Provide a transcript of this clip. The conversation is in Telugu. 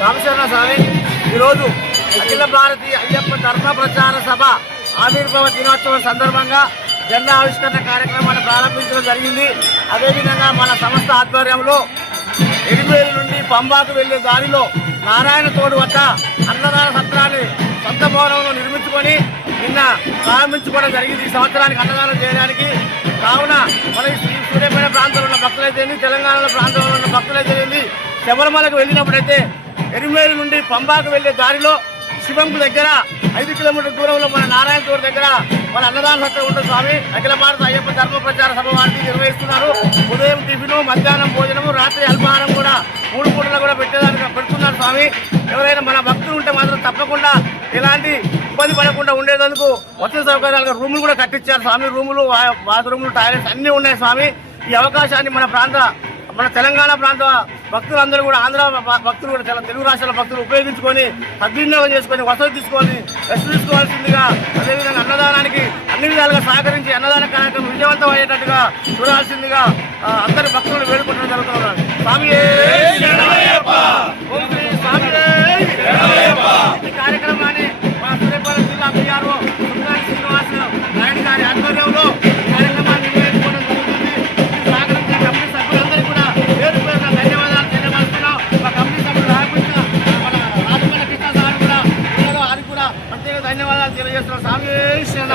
రామశరణ స్వామి ఈరోజు అఖిల భారతీయ అయ్యప్ప ధర్మ ప్రచార సభ ఆవిర్భవ దినోత్సవం సందర్భంగా జెండా ఆవిష్కరణ కార్యక్రమాన్ని ప్రారంభించడం జరిగింది. అదేవిధంగా మన సంస్థ ఆధ్వర్యంలో ఎనిమిది నుండి పంబాకు వెళ్ళే దారిలో నారాయణ తోడు వద్ద అన్నదాన సత్రాన్ని సొంత భవనంలో నిర్మించుకొని నిన్న ప్రారంభించుకోవడం జరిగింది. ఈ సంవత్సరానికి అన్నదానం చేయడానికి కావున మన సూర్యపేట ప్రాంతంలో ఉన్న భక్తులైతే తెలంగాణలో ప్రాంతంలో ఉన్న భక్తులైతే శబరిమలకు వెళ్ళినప్పుడైతే ఎరుమేలు నుండి పంబాకు వెళ్ళే దారిలో శివంకు దగ్గర ఐదు కిలోమీటర్ల దూరంలో మన నారాయణ దగ్గర మన అన్నదాన సత్రం ఉంటుంది స్వామి అఖిల భారత అయ్యప్ప ధర్మ ప్రచార సభ వారికి నిర్వహిస్తున్నారు. ఉదయం టిఫిను మధ్యాహ్నం భోజనము రాత్రి అల్పాహారం కూడా మూడు పూటలు కూడా పెట్టేదానికి పెడుతున్నారు స్వామి. ఎవరైనా మన భక్తులు ఉంటే మాత్రం తప్పకుండా ఎలాంటి ఇబ్బంది పడకుండా ఉండేందుకు వసతి సౌకర్యాలుగా రూములు కూడా కట్టించారు స్వామి. రూములు బాత్రూములు టాయిలెట్స్ అన్నీ ఉన్నాయి స్వామి. ఈ అవకాశాన్ని మన ప్రాంత మన తెలంగాణ ప్రాంత భక్తులందరూ కూడా ఆంధ్ర భక్తులు కూడా తెలుగు రాష్ట్రాల భక్తులు ఉపయోగించుకొని సద్వినియోగం చేసుకొని వసతి తీసుకొని రెస్ట్ తీసుకోవాల్సిందిగా అదేవిధంగా అన్నదానానికి అన్ని విధాలుగా సహకరించి అన్నదాన కార్యక్రమం విజయవంతం అయ్యేటట్టుగా చూడాల్సిందిగా అందరి భక్తులు 咱们现在